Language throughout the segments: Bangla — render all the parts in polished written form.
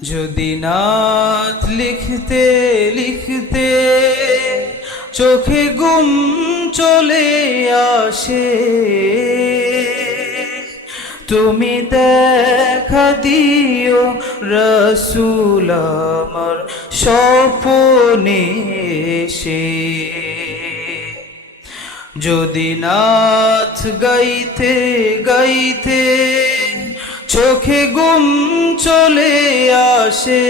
যদি নাত লিখতে লিখতে চোখে ঘুম চলে আসে, তুমি দেখা দিও রসুল আমার স্বপ্নে এসে। যদি নাথ গাইতে গাইতে চোখে ঘুম চলে আসে,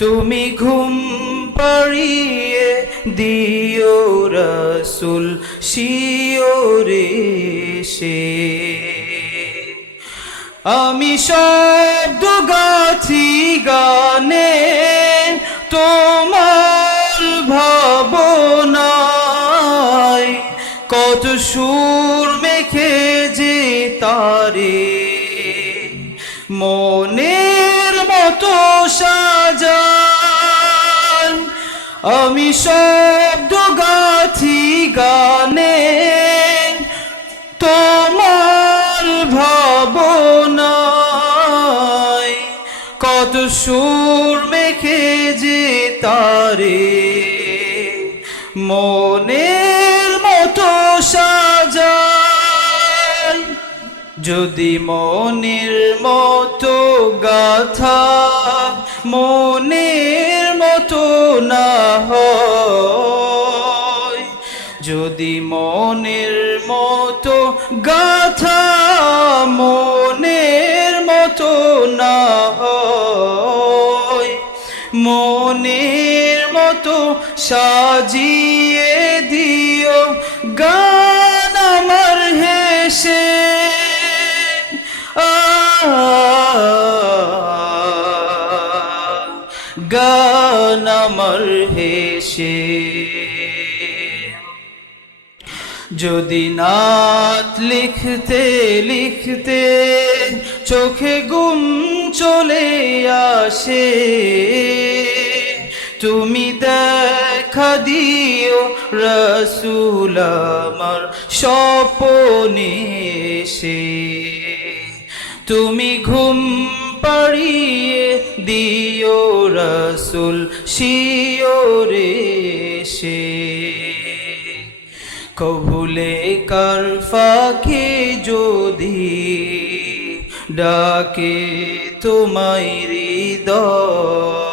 তুমি ঘুম পাড়িয়ে দিও রসুল শিওরে সে। আমি শব্দ গাথি গানে তোমার ভাবনায়, কত সুর মেখে যে তারে মনের মতো সাজান। আমি শব্দ গাথি গানে তোমার ভাবনায়, কত সুর মেখে যে তারে মনের মতো সাজায়। যদি মনের মতো গাথা মনের মতো না হয়, যদি মনের মতো গাথা মনের মতো না হয়, মনের মতো সাজিয়ে দিও গান আমার হেসে। গান আমার হেসে। যদি নাত লিখতে লিখতে চোখে ঘুম চলে আসে, তুমি দেখা দিও রসুল আমার স্বপ্নে এসে। তুমি ঘুম পাড়িয়ে দিও রসুল শিওরে সে। কবুলে কার ফাঁকে যদি ডাকে তোমায় হৃদয়,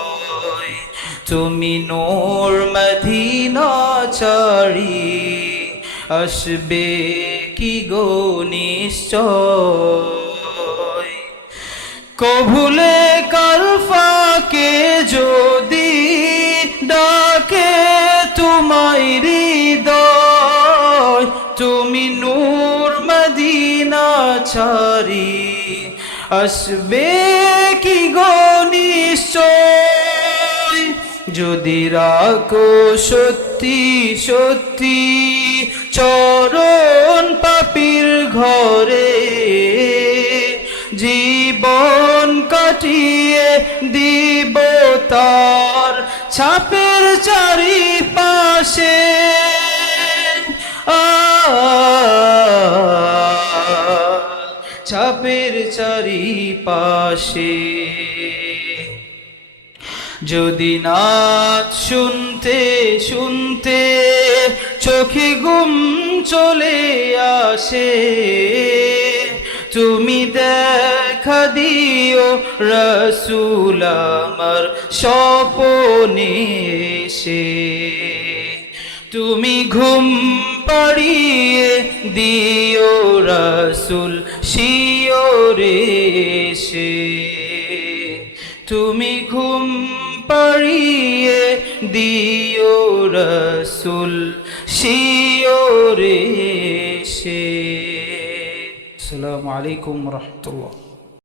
তুমি নূর মদিনা ছাড়ি আসবে কি গো নিশ্চয়। কবুলে কার ফাঁকে যদি ডাকে তোমায় হৃদয়, তুমি নূর মদিনা ছাড়ি আসবে কি গো নিশ্চয়। যদি রাখো সত্যি সত্যি চরণ পাপীর ঘরে, জীবন কাটিয়ে দিব তার ছাপের চারিপাশে। ছাপের চারিপাশে। যদি নাচ শুনতে শুনতে চোখে ঘুম চলে আসে, তুমি দেখা দিও রসুল আমার স্বপ্নে এসে। তুমি ঘুম পাড়িয়ে দিও রসুল শিওরে সে। তুমি ঘুম পাড়িয়ে দিও রসুল শিওরে সে। আসসালামু আলাইকুম ওয়া রাহমাতুল্লাহ।